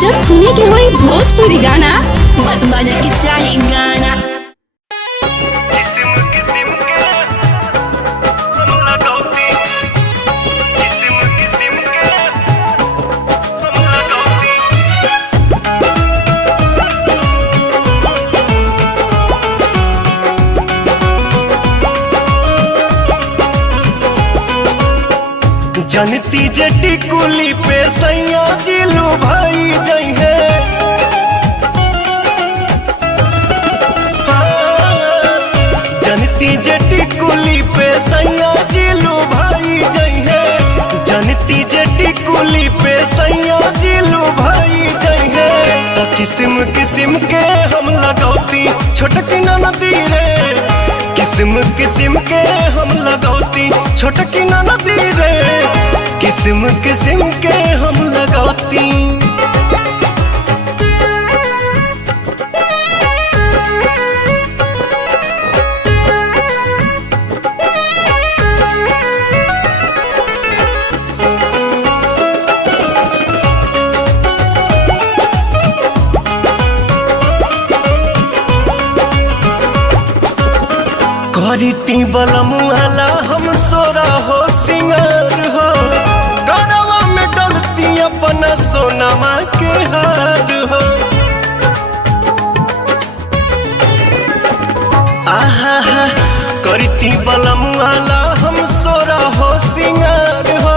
जब सुने के होई भोजपुरी गाना, बस बजे के चाही गाना। जनती जटी कुली पे सैया जिलू भाई जई है। जनती जटी कुली पे सैया जिलू भाई जई है। जनती जटी कुली पे सैया जिलू भाई जई है। तो किस्म किस्म के हम लगौती छोटकी नदी रे। किस्म किस्म के हम लगौती छोटकी नदी रे। किस्म किस्म के हम लगौती। करीती बलमुआला हम सोरा हो सिंगार हो। गरवा में डलती अपना सोनमा के हार हो। आहा करीती बलमुआला हम सोरा हो सिंगार हो।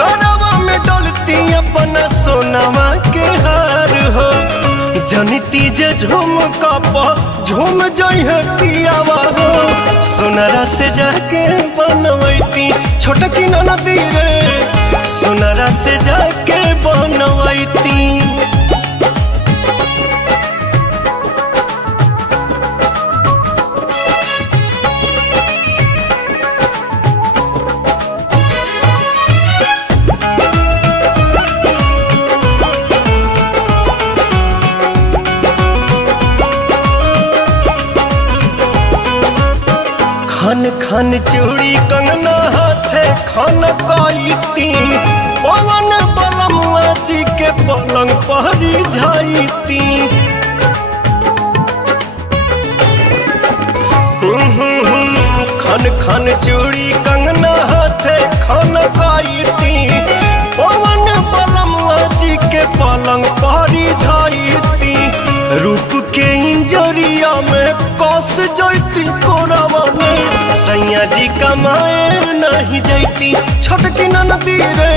गरवा में डलती अपना सोनमा के हार हो। जनिती जे झूम कप झूम जई है पियावा हो। सोनरा से जाके बनवैती छोटकी नदी रे। सोनरा से जाके बनवैती। खन खन चूड़ी कंगना हाथे खन काईती। पवन बलमुआ जी के पलंग पहरी जाईती। खन खन चूड़ी कंगना हाथे खन काईती। पवन बलमुआ जी के पलंग पहरी जाईती। रूप के इंजरिया में कस जैती कोरावा में। सैया जी कमाए नहीं जैती छोटकी नदी रे।